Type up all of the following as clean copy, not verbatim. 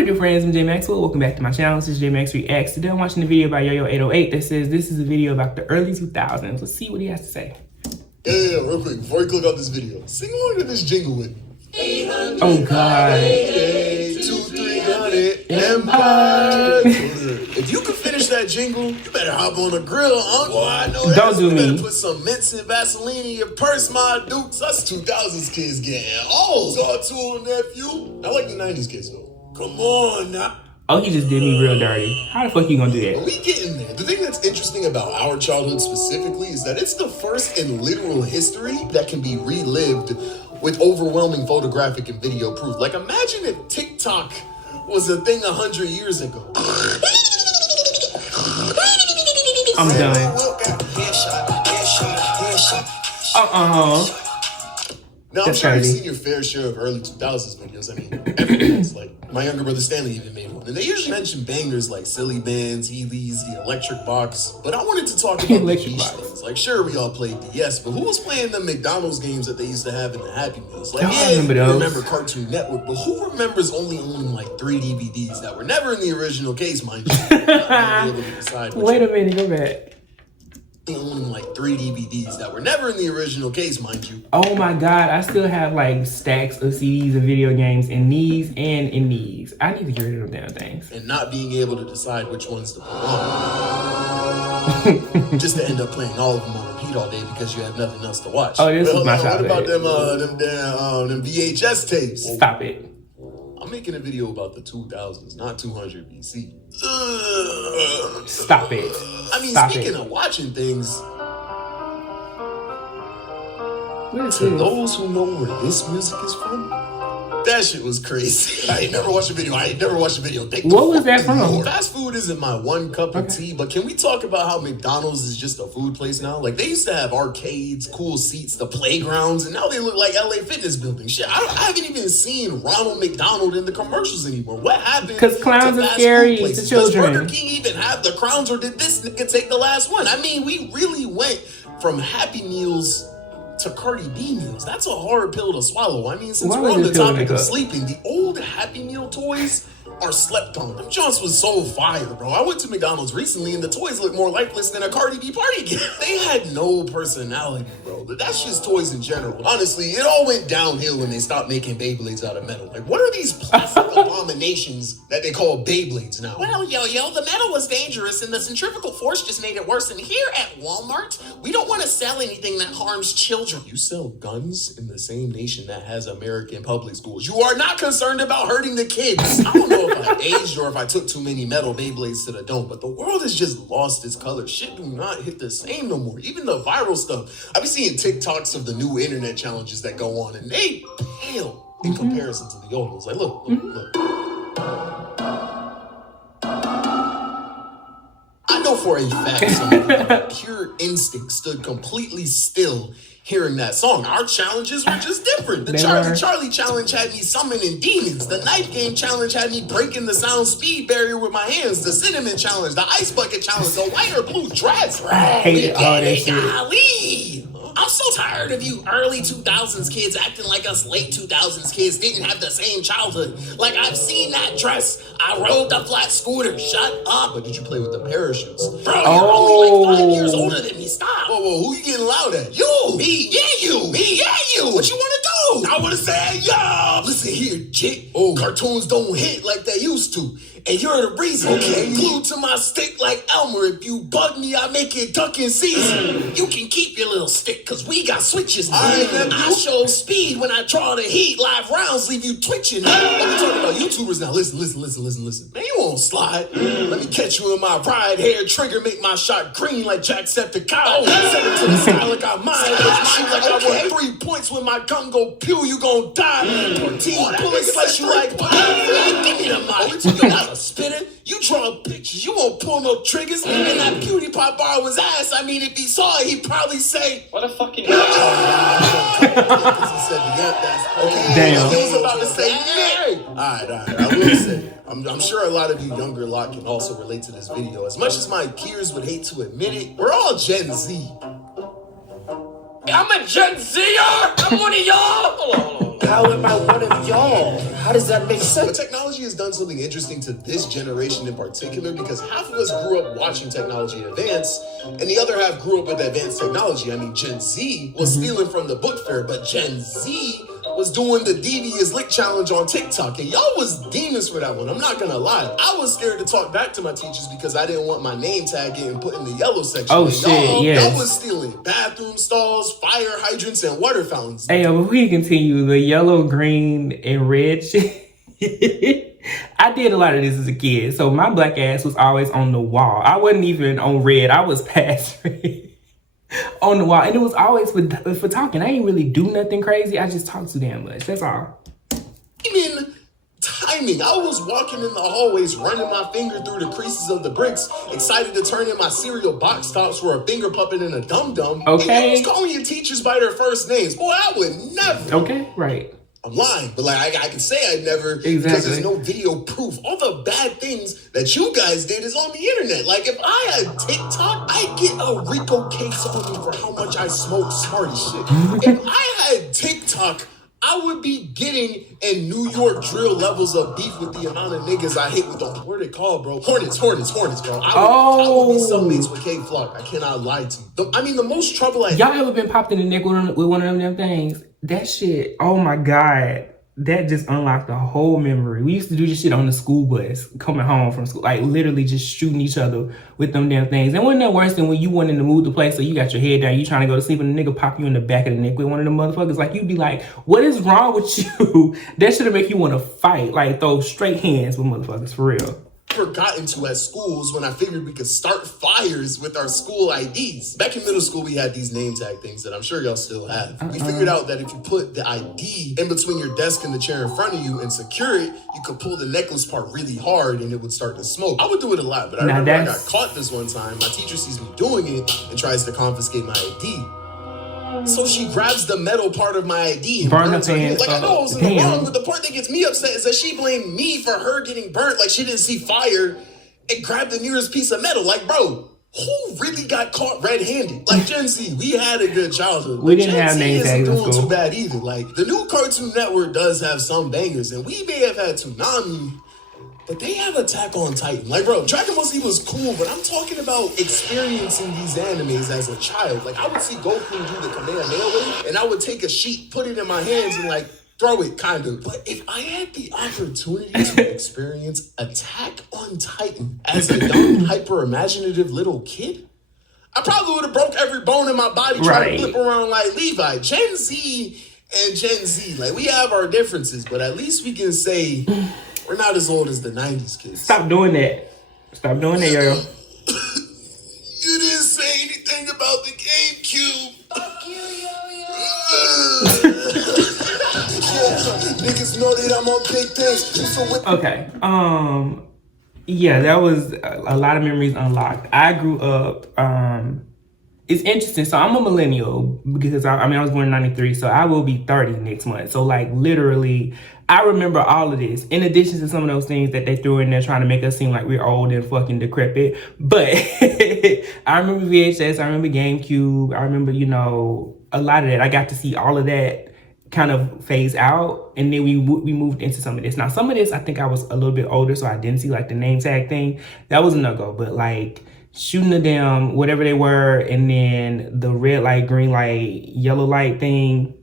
do you do, friends? I'm Maxwell. Welcome back to my channel. This is Max Reacts. Today I'm watching a video by Yoyo808 that says this is a video about the early 2000s. Let's see what he has to say. Yeah, real quick, before you click on this video, sing along to this jingle with me. Oh God. 200-300 Empire. If you can finish that jingle, you better hop on the grill, Uncle. Well, I know that. Don't do you me. better put some mints and Vaseline in your purse, my dukes. Us 2000s kids getting old. Talk to him, nephew. I like the 90s kids, though. Come on, now. Oh, he just did me real dirty. How the fuck you gonna do that? Are we getting there? The thing that's interesting about our childhood specifically is that it's the first in literal history that can be relived with overwhelming photographic and video proof. Like, imagine if TikTok was a thing 100 years ago. I'm done. Now, I'm sure you've seen your fair share of early 2000s videos. I mean, everyone's like, my younger brother Stanley even made one. And they usually mention bangers like Silly Bands, Heelys, the Electric Box. But I wanted to talk about the niche things. Like, sure, we all played DS, but who was playing the McDonald's games that they used to have in the Happy Meals? Like, yeah, you remember Cartoon Network, but who remembers only owning like 3 DVDs that were never in the original case, mind you? Wait a minute, go back. Owning like 3 DVDs that were never in the original case, mind you. Oh my God, I still have like stacks of CDs of video games in these and in these. I need to get rid of them damn things. And not being able to decide which ones to put on. Just to end up playing all of them on repeat all day because you have nothing else to watch. Oh, this is my childhood. What about them VHS tapes? Stop it. I'm making a video about the 2000s, not 200 BC. Stop it. I mean, speaking of watching things, to those who know where this music is from, that shit was crazy. I ain't never watched a video. What was that from? Fast food isn't my one cup of tea, but can we talk about how McDonald's is just a food place now? Like, they used to have arcades, cool seats, the playgrounds, and now they look like LA Fitness buildings. Shit, I haven't even seen Ronald McDonald in the commercials anymore. What happened? Because clowns are scary to children. Does Burger King even have the crowns, or did this nigga take the last one? I mean, we really went from Happy Meals to Cardi B meals. That's a hard pill to swallow. I mean, since we're on the topic of sleeping, the old Happy Meal toys are slept on. Them joints was so fire, bro. I went to McDonald's recently and the toys look more lifeless than a Cardi B party gift. They had no personality, bro. But that's just toys in general. Honestly, it all went downhill when they stopped making Beyblades out of metal. Like, what are these plastic abominations that they call Beyblades now? Well, Yo-Yo, the metal was dangerous and the centrifugal force just made it worse. And here at Walmart, we don't want to sell anything that harms children. You sell guns in the same nation that has American public schools. You are not concerned about hurting the kids. I don't know if I aged or if I took too many metal Beyblades to the dome, but the world has just lost its color. Shit do not hit the same no more. Even the viral stuff. I've been seeing TikToks of the new internet challenges that go on, and they pale in comparison to the old ones. Like, look. I know for a fact some pure instinct stood completely still hearing that song. Our challenges were just different. The Charlie challenge had me summoning demons. The knife game challenge had me breaking the sound speed barrier with my hands. The cinnamon challenge, the ice bucket challenge, the white or blue dress. I hated all that shit. Golly. I'm so tired of you early 2000s kids acting like us late 2000s kids didn't have the same childhood. Like, I've seen that dress. I rode the flat scooter. Shut up. But did you play with the parachutes? Bro, you're only like 5 years older than me. Stop. Whoa, who you getting loud at? You. Me. Yeah, you. Me. Yeah, you. What you want to do? I want to say, yo. Listen here, chick. Cartoons don't hit like they used to. And you're the reason. Okay. Glued to my stick like Elmer. If you bug me, I make it ducking season. You can keep your little stick, cause we got switches. I show speed when I draw the heat. Live rounds leave you twitching. I'm talking about YouTubers now. Listen. Man, you won't slide. Let me catch you in my ride. Hair trigger, make my shot green like Jacksepticeye. Send it to the sky like I mine. Shoot like I want 3 points. When my gun go pew, you gon' die. Bullet slice you like pie. Give me the mic. You're not a spitter. You draw pictures. You won't pull no triggers. And that beauty pop bar was ass. I mean, if he saw it, he'd probably say, "What a fucking." Damn. He was about to say, "Nay." All right. I will say, I'm sure a lot of you younger lot can also relate to this video. As much as my peers would hate to admit it, we're all Gen Z. I'm a Gen Zer. I'm one of y'all. Hold on. How am I one of y'all? How does that make sense? But technology has done something interesting to this generation in particular, because half of us grew up watching technology advance, and the other half grew up with advanced technology. I mean, Gen Z was stealing from the book fair, but Gen Z was doing the devious lick challenge on TikTok, and y'all was demons for that one. I'm not gonna lie. I was scared to talk back to my teachers because I didn't want my name tag getting put in the yellow section. Oh, and shit, yes. Y'all was stealing bathroom stalls, fire hydrants, and water fountains. Hey, before we continue, the yellow, green, and red shit. I did a lot of this as a kid, so my black ass was always on the wall. I wasn't even on red. I was past red. On the wall, and it was always for talking. I ain't really do nothing crazy. I just talk too damn much. That's all. Even timing. I was walking in the hallways, running my finger through the creases of the bricks, excited to turn in my cereal box tops for a finger puppet and a dum-dum. Okay. And I was calling your teachers by their first names. Boy, I would never. Okay, right. I'm lying, but like I can say I never, because there's no video proof. All the bad things that you guys did is on the internet. Like if I had TikTok, I'd get a RICO case on me for how much I smoke smarty shit. If I had TikTok, I would be getting in New York drill levels of beef with the amount of niggas I hit with them. What are they called, bro? Hornets, bro. I would be some mates with K Flock. I cannot lie to you. The most trouble Y'all ever been popped in the neck with one of them damn things? That shit, oh my God. That just unlocked a whole memory. We used to do this shit on the school bus, coming home from school, like literally just shooting each other with them damn things. And wasn't that worse than when you went in the mood to play, so you got your head down, you trying to go to sleep, and the nigga pop you in the back of the neck with one of them motherfuckers? Like, you'd be like, what is wrong with you? That should have make you want to fight, like throw straight hands with motherfuckers, for real. Forgotten to at schools when I figured we could start fires with our school IDs. Back in middle school, we had these name tag things that I'm sure y'all still have. We figured out that if you put the ID in between your desk and the chair in front of you and secure it, you could pull the necklace part really hard and it would start to smoke. I would do it a lot, but I remember I got caught this one time. My teacher sees me doing it and tries to confiscate my ID. So she grabs the metal part of my ID and burns her hand. Like, I know I was in the wrong, but the part that gets me upset is that she blamed me for her getting burnt, like she didn't see fire, and grabbed the nearest piece of metal. Like, bro, who really got caught red-handed? Like, Gen Z, we had a good childhood. We didn't have name tags in school. Doing too bad either. Like, the new Cartoon Network does have some bangers, and we may have had Toonami, but they have Attack on Titan. Like, bro, Dragon Ball Z was cool, but I'm talking about experiencing these animes as a child. Like, I would see Goku do the Kamehameha wave, and I would take a sheet, put it in my hands, and like throw it, kind of. But if I had the opportunity to experience Attack on Titan as a young, hyper-imaginative little kid, I probably would have broke every bone in my body trying to flip around like Levi. Gen Z and Gen Z, like, we have our differences, but at least we can say we're not as old as the 90s kids. Stop doing that. Stop doing that, yo. You didn't say anything about the GameCube. Fuck you, Yo-Yo. Niggas know that I'm on big things. Okay. Yeah, that was a lot of memories unlocked. I grew up, it's interesting. So I'm a millennial because I was born in 93, so I will be 30 next month. So like literally, I remember all of this, in addition to some of those things that they threw in there trying to make us seem like we're old and fucking decrepit. But I remember VHS, I remember GameCube, I remember, a lot of that. I got to see all of that kind of phase out, and then we moved into some of this. Now, some of this, I think I was a little bit older, so I didn't see like the name tag thing. That was a no-go, but like shooting the damn whatever they were, and then the red light, green light, yellow light thing,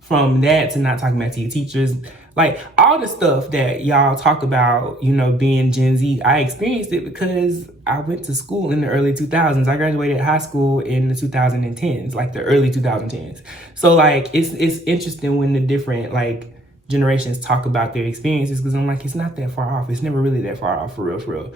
from that to not talking back to your teachers, like all the stuff that y'all talk about, being Gen Z, I experienced it because I went to school in the early 2000s. I graduated high school in the 2010s, like the early 2010s. So like, it's interesting when the different like generations talk about their experiences, because I'm like, it's not that far off. It's never really that far off, for real.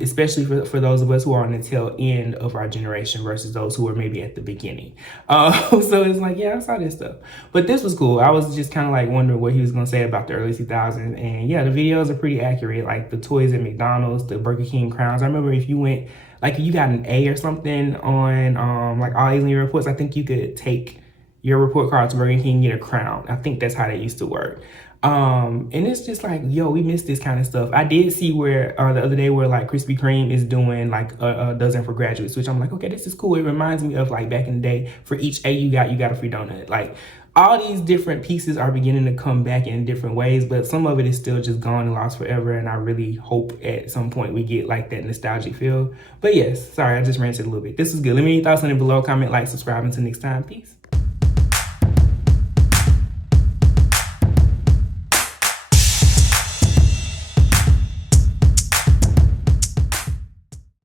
Especially for those of us who are on the tail end of our generation versus those who are maybe at the beginning. So it's like, yeah, I saw this stuff. But this was cool. I was just kind of like wondering what he was going to say about the early 2000s. And yeah, the videos are pretty accurate. Like the toys at McDonald's, the Burger King crowns. I remember if you went, like you got an A or something on like all alien reports, I think you could take your report card to Burger King and get a crown. I think that's how that used to work. And it's just like, yo, we miss this kind of stuff. I did see where the other day where like Krispy Kreme is doing like a dozen for graduates, which I'm like, okay, this is cool. It reminds me of like back in the day, for each A you got a free donut. Like, all these different pieces are beginning to come back in different ways, but some of it is still just gone and lost forever. And I really hope at some point we get like that nostalgic feel. But yes, sorry, I just ranted a little bit. This was good. Let me know your thoughts on it below. Comment, like, subscribe. Until next time. Peace.